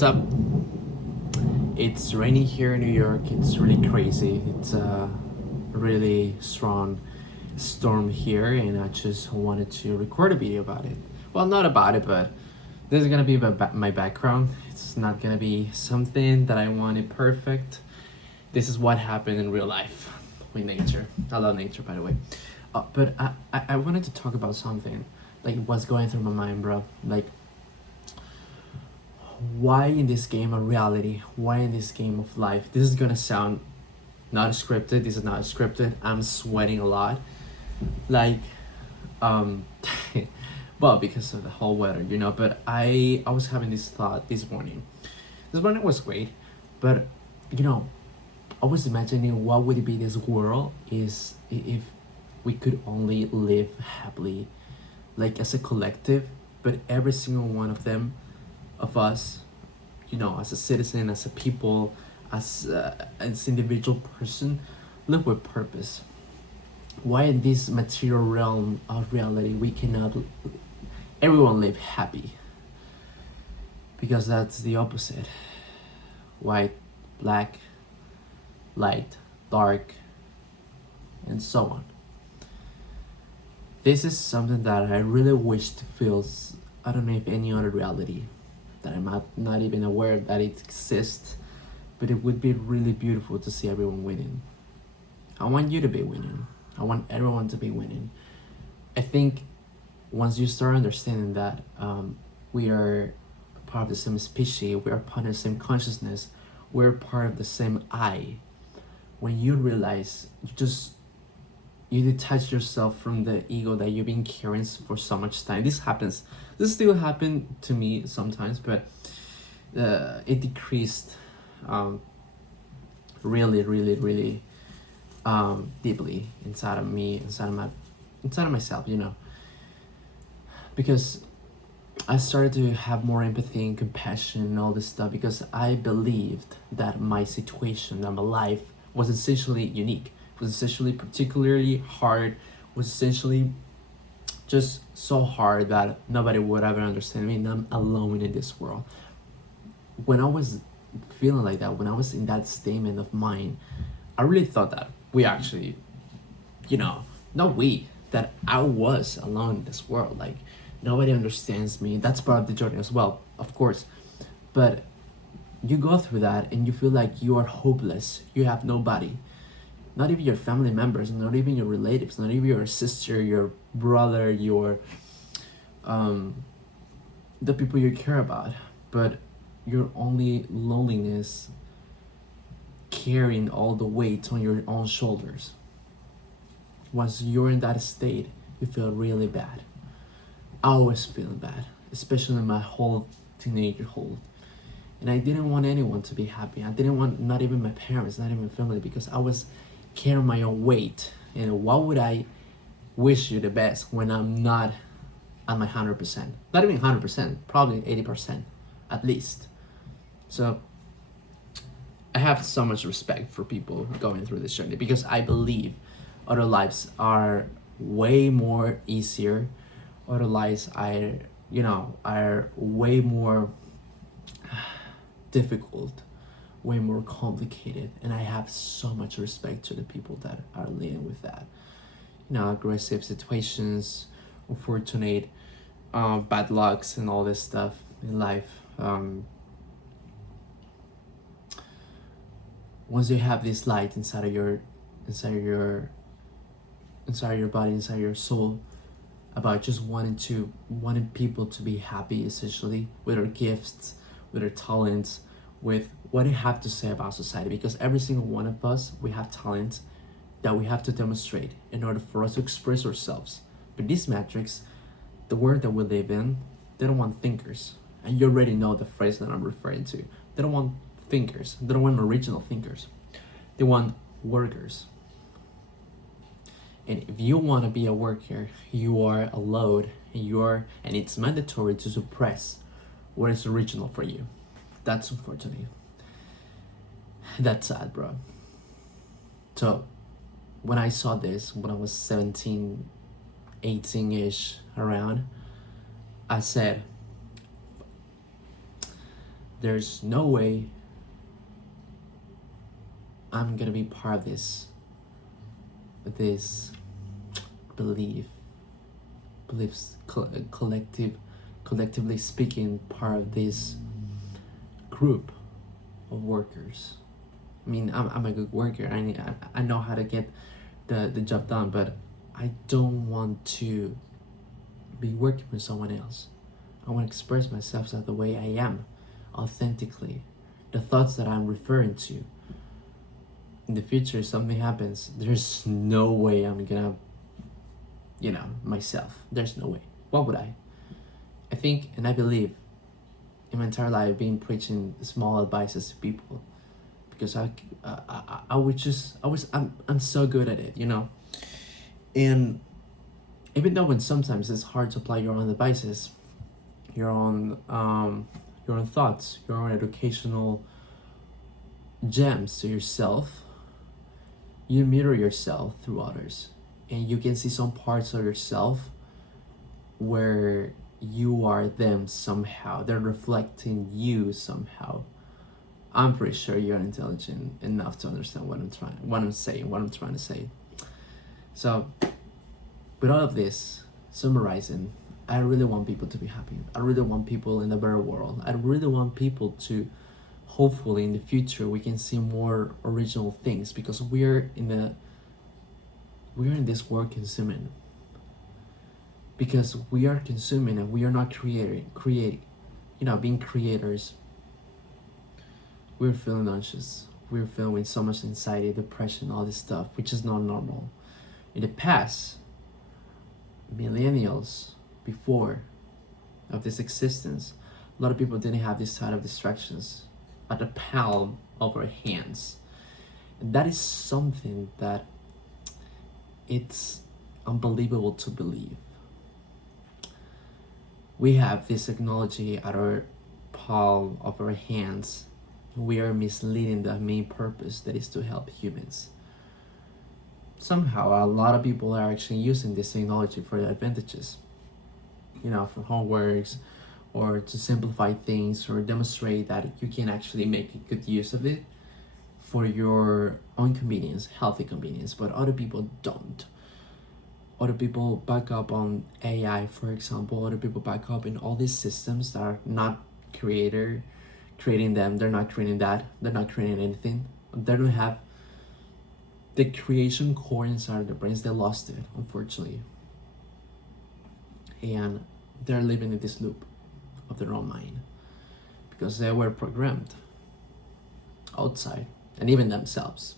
What's up? It's raining here in New York. It's really crazy. It's a really strong storm here, and I just wanted to record a video about it. Well, not about it, but this is gonna be my background. It's not gonna be something that I wanted perfect. This is what happened in real life with nature. I love nature, by the way. But I wanted to talk about something, like what's going through my mind, bro. Like, why in this game of reality, why in this game of life, this is gonna sound not scripted, this is not scripted, I'm sweating a lot, like, um well, because of the whole weather, but I was having this thought this morning was great, but you know I was imagining what would it be this world is if we could only live happily, like as a collective, but every single one of us, as a citizen, as a people, as individual person, live with purpose. Why in this material realm of reality we cannot everyone live happy? Because that's the opposite. White, black, light, dark, and so on. This is something that I really wish to feel. I don't know if any other reality that I'm not even aware that it exists, but it would be really beautiful to see everyone winning. I want you to be winning. I want everyone to be winning. I think once you start understanding that we are part of the same species, we are part of the same consciousness, we're part of the same I. When you realize, you detach yourself from the ego that you've been carrying for so much time. This still happens to me sometimes, but it decreased really, really, really deeply inside of me, inside of myself, because I started to have more empathy and compassion and all this stuff, because I believed that my situation, that my life was essentially unique, was essentially particularly hard, was essentially just so hard that nobody would ever understand me, and I'm alone in this world. When I was feeling like that, when I was in that statement of mind, I really thought that we actually, not we, that I was alone in this world. Like, nobody understands me. That's part of the journey as well, of course. But you go through that and you feel like you are hopeless. You have nobody. Not even your family members, not even your relatives, not even your sister, your brother, your the people you care about, but your only loneliness carrying all the weight on your own shoulders. Once you're in that state, you feel really bad. I was feeling bad, especially in my whole teenagerhood. And I didn't want anyone to be happy. I didn't want, not even my parents, not even family, because I was carrying my own weight. And why would I wish you the best when I'm not at my 100%? Not even 100%, probably 80% at least. So I have so much respect for people going through this journey, because I believe other lives are way more easier. Other lives are way more difficult, way more complicated, and I have so much respect to the people that are living with that. Aggressive situations, unfortunate, bad lucks, and all this stuff in life. Once you have this light inside of your body, inside your soul, about just wanting people to be happy, essentially, with our gifts, with our talents, with what they have to say about society, because every single one of us, we have talents that we have to demonstrate in order for us to express ourselves. But these metrics, the world that we live in, they don't want thinkers. And you already know the phrase that I'm referring to. They don't want thinkers. They don't want original thinkers. They want workers. And if you want to be a worker, you are a load, and it's mandatory to suppress what is original for you. That's unfortunate. That's sad, bro. So when I saw this, when I was 17, 18-ish around, I said, there's no way I'm gonna be part of this belief beliefs collectively speaking, part of this group of workers. I mean, I'm a good worker. I know how to get the job done, but I don't want to be working for someone else. I want to express myself as the way I am, authentically. The thoughts that I'm referring to. In the future, if something happens, there's no way I'm gonna, myself. There's no way. What would I? I think and I believe in my entire life being preaching small advices to people, because I would just I'm so good at it, and even though when sometimes it's hard to apply your own advices, your own thoughts, your own educational gems to yourself, you mirror yourself through others, and you can see some parts of yourself where you are them somehow. They're reflecting you somehow. I'm pretty sure you're intelligent enough to understand what I'm trying to say. So, with all of this, summarizing, I really want people to be happy. I really want people in a better world. I really want people to, hopefully in the future, we can see more original things, because we're in this world consuming. Because we are consuming and we are not being creators. We're feeling anxious. We're feeling so much anxiety, depression, all this stuff, which is not normal. In the past, millennials before of this existence, a lot of people didn't have this side of distractions at the palm of our hands. And that is something that it's unbelievable to believe. We have this technology at our palm of our hands. We are misleading the main purpose, that is to help humans. Somehow, a lot of people are actually using this technology for their advantages. For homeworks, or to simplify things, or demonstrate that you can actually make a good use of it for your own convenience, healthy convenience, but other people don't. Other people back up on AI, for example. Other people back up in all these systems that are not creating them. They're not creating that. They're not creating anything. They don't have the creation core inside of their brains. They lost it, unfortunately. And they're living in this loop of their own mind, because they were programmed outside, and even themselves.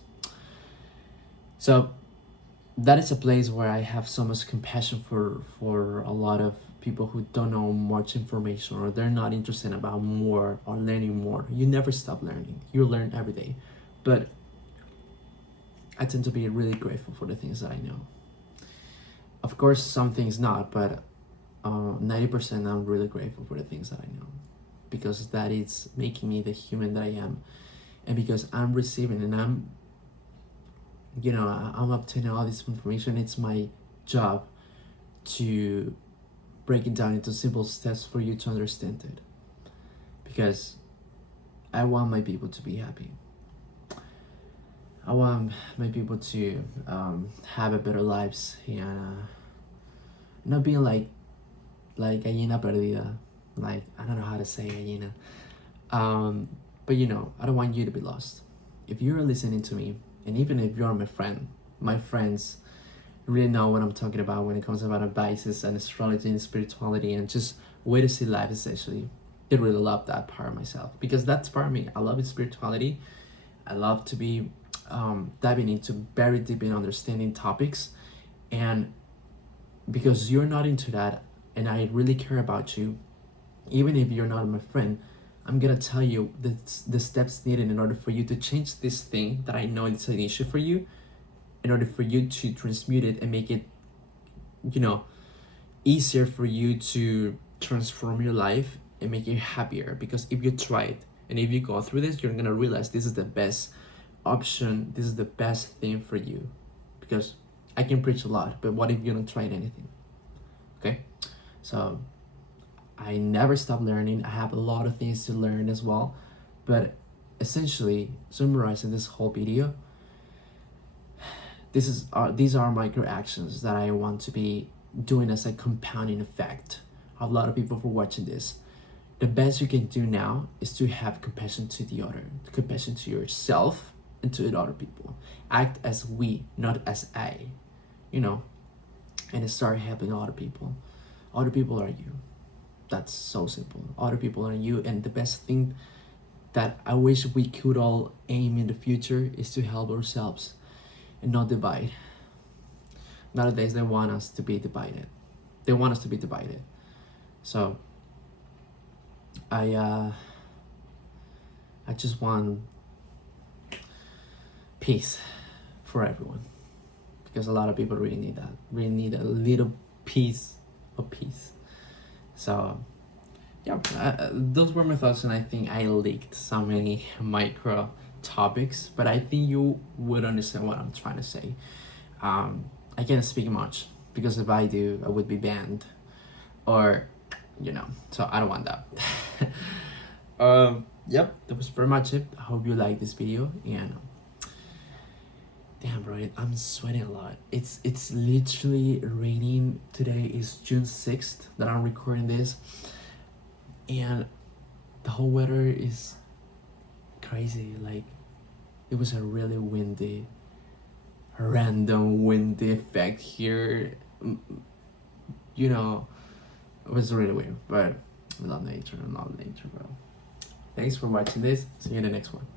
So that is a place where I have so much compassion for a lot of people who don't know much information, or they're not interested about more or learning more. You never stop learning. You learn every day. But I tend to be really grateful for the things that I know. Of course, some things not, but 90% I'm really grateful for the things that I know, because that is making me the human that I am, and because I'm receiving and I'm obtaining all this information. It's my job to break it down into simple steps for you to understand it, because I want my people to be happy. I want my people to have a better lives, and not being like gallina perdida. Like, I don't know how to say gallina. But I don't want you to be lost. If you're listening to me, and even if you're my friends really know what I'm talking about when it comes about advices and astrology and spirituality and just way to see life, essentially. They really love that part of myself, because that's part of me. I love spirituality. I love to be diving into very deep in understanding topics, and because you're not into that and I really care about you, even if you're not my friend, I'm gonna tell you the steps needed in order for you to change this thing that I know it's an issue for you, in order for you to transmute it and make it, easier for you to transform your life and make it happier. Because if you try it and if you go through this, you're gonna realize this is the best option, this is the best thing for you. Because I can preach a lot, but what if you don't try anything? Okay? So I never stop learning. I have a lot of things to learn as well. But essentially, summarizing this whole video, these are micro actions that I want to be doing as a compounding effect. A lot of people for watching this. The best you can do now is to have compassion to the other, compassion to yourself and to the other people. Act as we, not as I, you know, and start helping other people. Other people are you. That's so simple. Other people are you, and the best thing that I wish we could all aim in the future is to help ourselves and not divide. Nowadays, they want us to be divided. They want us to be divided. So I just want peace for everyone, because a lot of people really need that. Really need a little piece of peace. So yeah, those were my thoughts, and I think I leaked so many micro topics, but I think you would understand what I'm trying to say. I can't speak much, because if I do, I would be banned, or so I don't want that. Yep, that was pretty much it. I hope you like this video, and damn bro, I'm sweating a lot. It's literally raining. Today is June 6th that I'm recording this, and the whole weather is crazy. Like, it was a really windy, random windy effect here. It was really weird, but I love nature, bro. Thanks for watching this. See you in the next one.